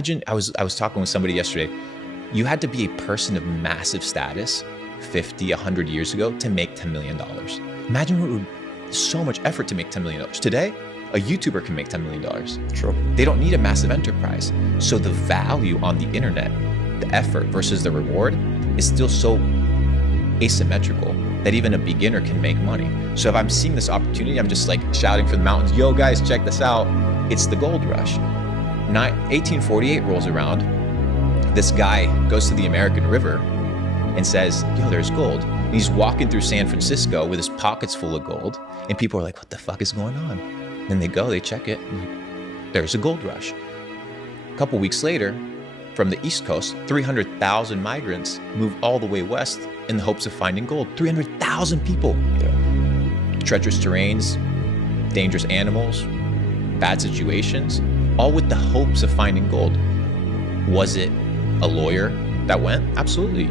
imagine, I was talking with somebody yesterday. You had to be a person of massive status 50, 100 years ago to make $10 million. Imagine what would so much effort to make $10 million. Today, a YouTuber can make $10 million. True. They don't need a massive enterprise. So the value on the internet, the effort versus the reward, is still so asymmetrical that even a beginner can make money. So if I'm seeing this opportunity, I'm just like shouting from the mountains, yo guys, check this out. It's the gold rush. 1848 rolls around. This guy goes to the American River and says, yo, there's gold. And he's walking through San Francisco with his pockets full of gold. And people are like, what the fuck is going on? Then they go, they check it. There's a gold rush. A couple weeks later, from the East Coast, 300,000 migrants move all the way west in the hopes of finding gold. 300,000 people. Yeah. Treacherous terrains, dangerous animals, bad situations, all with the hopes of finding gold. Was it a lawyer that went? Absolutely.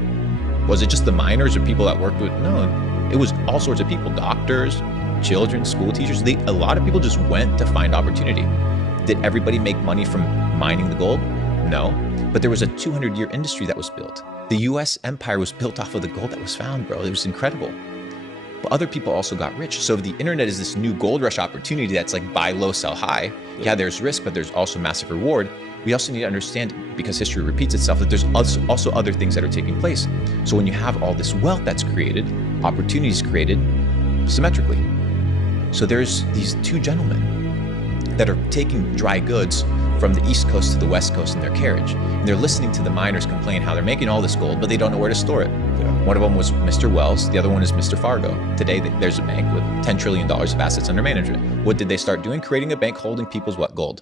Was it just the miners or people that worked with? No, it was all sorts of people, doctors, children, school teachers. A lot of people just went to find opportunity. Did everybody make money from mining the gold? No, but there was a 200-year industry that was built. The US empire was built off of the gold that was found, bro. It was incredible. But other people also got rich. So the internet is this new gold rush opportunity that's like buy low, sell high. Yeah, there's risk, but there's also massive reward. We also need to understand, because history repeats itself, that there's also other things that are taking place. So when you have all this wealth that's created, opportunities created symmetrically. So there's these two gentlemen that are taking dry goods from the East Coast to the West Coast in their carriage. And they're listening to the miners complain how they're making all this gold, but they don't know where to store it. Yeah. One of them was Mr. Wells. The other one is Mr. Fargo. Today, there's a bank with $10 trillion of assets under management. What did they start doing? Creating a bank holding people's what? Gold.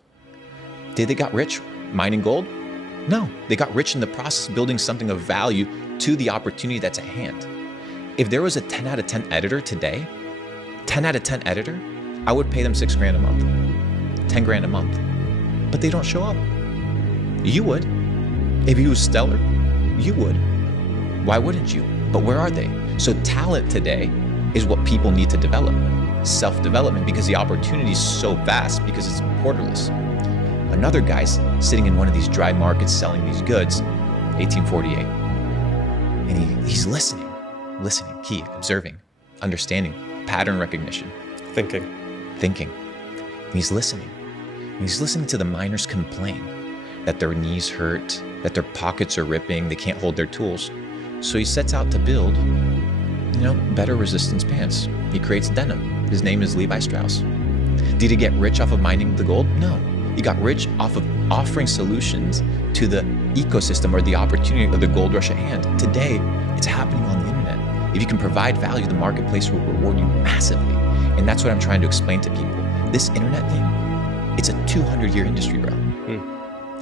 Did they got rich mining gold? No, they got rich in the process of building something of value to the opportunity that's at hand. If there was a 10 out of 10 editor today, 10 out of 10 editor, I would pay them $6,000 a month, 10 grand a month, but they don't show up. You would. If he was stellar, you would. Why wouldn't you? But where are they? So talent today is what people need to develop, self-development, because the opportunity is so vast because it's borderless. Another guy's sitting in one of these dry markets selling these goods, 1848. And he's listening, key, observing, understanding, pattern recognition. Thinking. And he's listening. And he's listening to the miners complain that their knees hurt, that their pockets are ripping, they can't hold their tools. So he sets out to build, better resistance pants. He creates denim. His name is Levi Strauss. Did he get rich off of mining the gold? No. He got rich off of offering solutions to the ecosystem or the opportunity of the gold rush at hand. Today, it's happening on the internet. If you can provide value, the marketplace will reward you massively. And that's what I'm trying to explain to people. This internet thing, it's a 200-year industry, bro.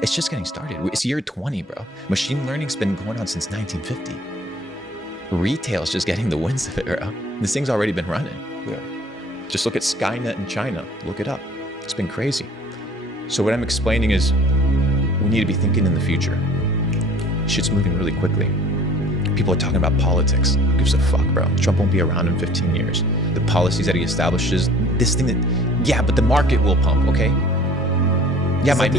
It's just getting started. It's year 20, bro. Machine learning's been going on since 1950. Retail's just getting the winds of it, bro. This thing's already been running. Yeah. Just look at Skynet in China. Look it up. It's been crazy. So what I'm explaining is we need to be thinking in the future. Shit's moving really quickly. People are talking about politics. Who gives a fuck, bro? Trump won't be around in 15 years. The policies that he establishes, this thing that, yeah, but the market will pump, okay? Yeah, my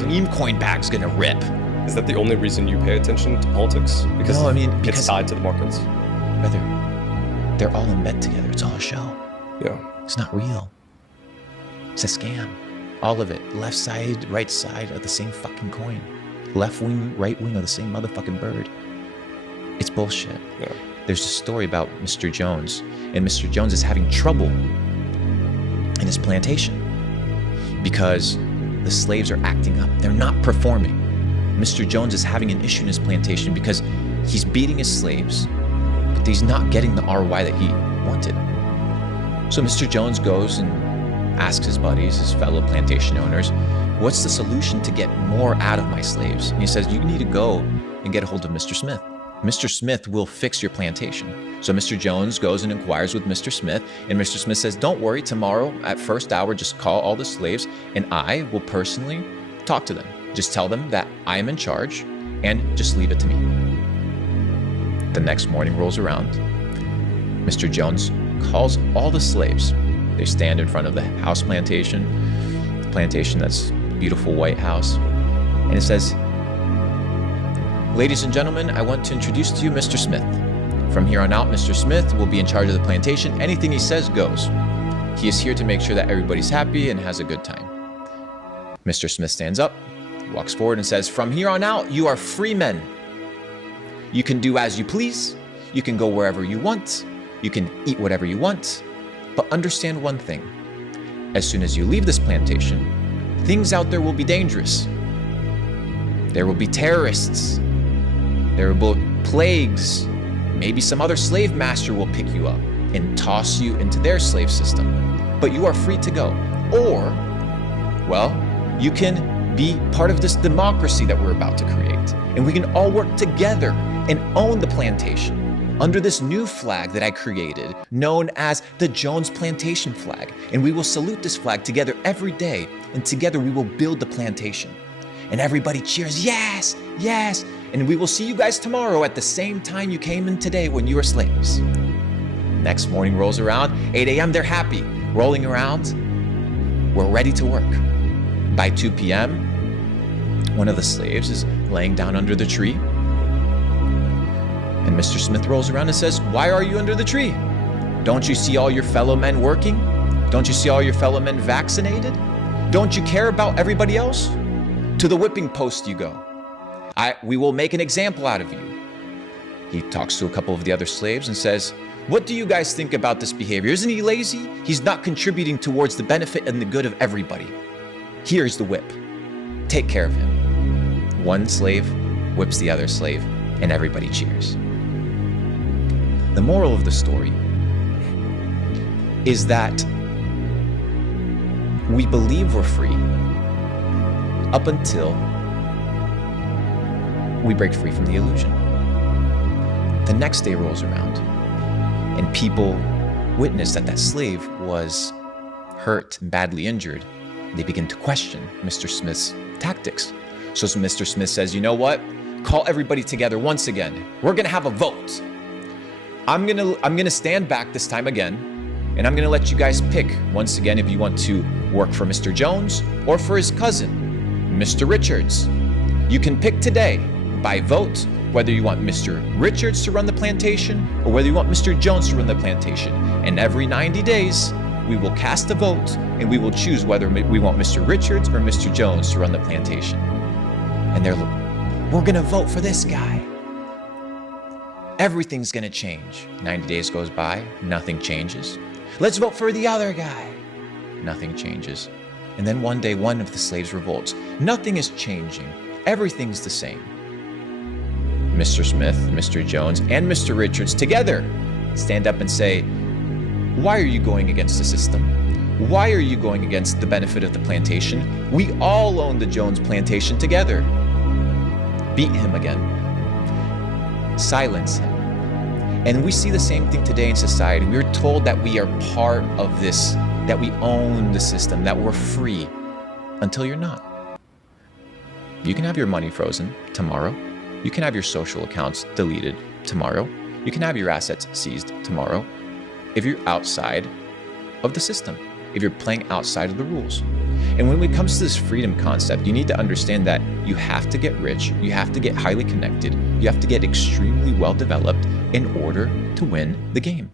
meme coin bag's gonna rip. Is that the only reason you pay attention to politics? Because no, I mean, it's tied to the markets. Brother, they're all in bed together. It's all a show. Yeah. It's not real. It's a scam. All of it. Left side, right side of the same fucking coin. Left wing, right wing of the same motherfucking bird. It's bullshit. Yeah. There's a story about Mr. Jones, and Mr. Jones is having trouble in his plantation because the slaves are acting up. They're not performing. Mr. Jones is having an issue in his plantation because he's beating his slaves, but he's not getting the ROI that he wanted. So Mr. Jones goes and asks his buddies, his fellow plantation owners, what's the solution to get more out of my slaves? And he says, you need to go and get a hold of Mr. Smith. Mr. Smith will fix your plantation. So Mr. Jones goes and inquires with Mr. Smith, and Mr. Smith says, don't worry, tomorrow at first hour, just call all the slaves and I will personally talk to them. Just tell them that I am in charge and just leave it to me. The next morning rolls around. Mr. Jones calls all the slaves. They stand in front of the house plantation, the plantation that's a beautiful white house. And it says, "Ladies and gentlemen, I want to introduce to you Mr. Smith. From here on out, Mr. Smith will be in charge of the plantation. Anything he says goes. He is here to make sure that everybody's happy and has a good time." Mr. Smith stands up, walks forward and says, "From here on out, you are free men. You can do as you please. You can go wherever you want. You can eat whatever you want. But understand one thing. As soon as you leave this plantation, things out there will be dangerous. There will be terrorists. There will be plagues. Maybe some other slave master will pick you up and toss you into their slave system. But you are free to go. Or, well, you can be part of this democracy that we're about to create. And we can all work together and own the plantation under this new flag that I created, known as the Jones Plantation flag. And we will salute this flag together every day. And together we will build the plantation." And everybody cheers, "Yes, yes." "And we will see you guys tomorrow at the same time you came in today when you were slaves." Next morning rolls around, 8 a.m., they're happy, rolling around. We're ready to work. By 2 p.m., one of the slaves is laying down under the tree. And Mr. Smith rolls around and says, "Why are you under the tree? Don't you see all your fellow men working? Don't you see all your fellow men vaccinated? Don't you care about everybody else? To the whipping post you go. We will make an example out of you." He talks to a couple of the other slaves and says, "What do you guys think about this behavior? Isn't he lazy? He's not contributing towards the benefit and the good of everybody. Here's the whip. Take care of him." One slave whips the other slave, and everybody cheers. The moral of the story is that we believe we're free up until we break free from the illusion. The next day rolls around, and people witness that that slave was hurt and badly injured. They begin to question Mr. Smith's tactics. So Mr. Smith says, "You know what? Call everybody together once again. We're gonna have a vote. I'm gonna stand back this time again, and I'm gonna let you guys pick once again if you want to work for Mr. Jones or for his cousin, Mr. Richards. You can pick today by vote whether you want Mr. Richards to run the plantation or whether you want Mr. Jones to run the plantation. And every 90 days, we will cast a vote and we will choose whether we want Mr. Richards or Mr. Jones to run the plantation." And we're gonna vote for this guy. Everything's gonna change. 90 days goes by, nothing changes. "Let's vote for the other guy." Nothing changes. And then one day, one of the slaves revolts. "Nothing is changing. Everything's the same." Mr. Smith, Mr. Jones, and Mr. Richards together stand up and say, "Why are you going against the system? Why are you going against the benefit of the plantation? We all own the Jones plantation together." Beat him again. Silence him. And we see the same thing today in society. We're told that we are part of this, that we own the system, that we're free, until you're not. You can have your money frozen tomorrow. You can have your social accounts deleted tomorrow. You can have your assets seized tomorrow if you're outside of the system, if you're playing outside of the rules. And when it comes to this freedom concept, you need to understand that you have to get rich, you have to get highly connected, you have to get extremely well developed in order to win the game.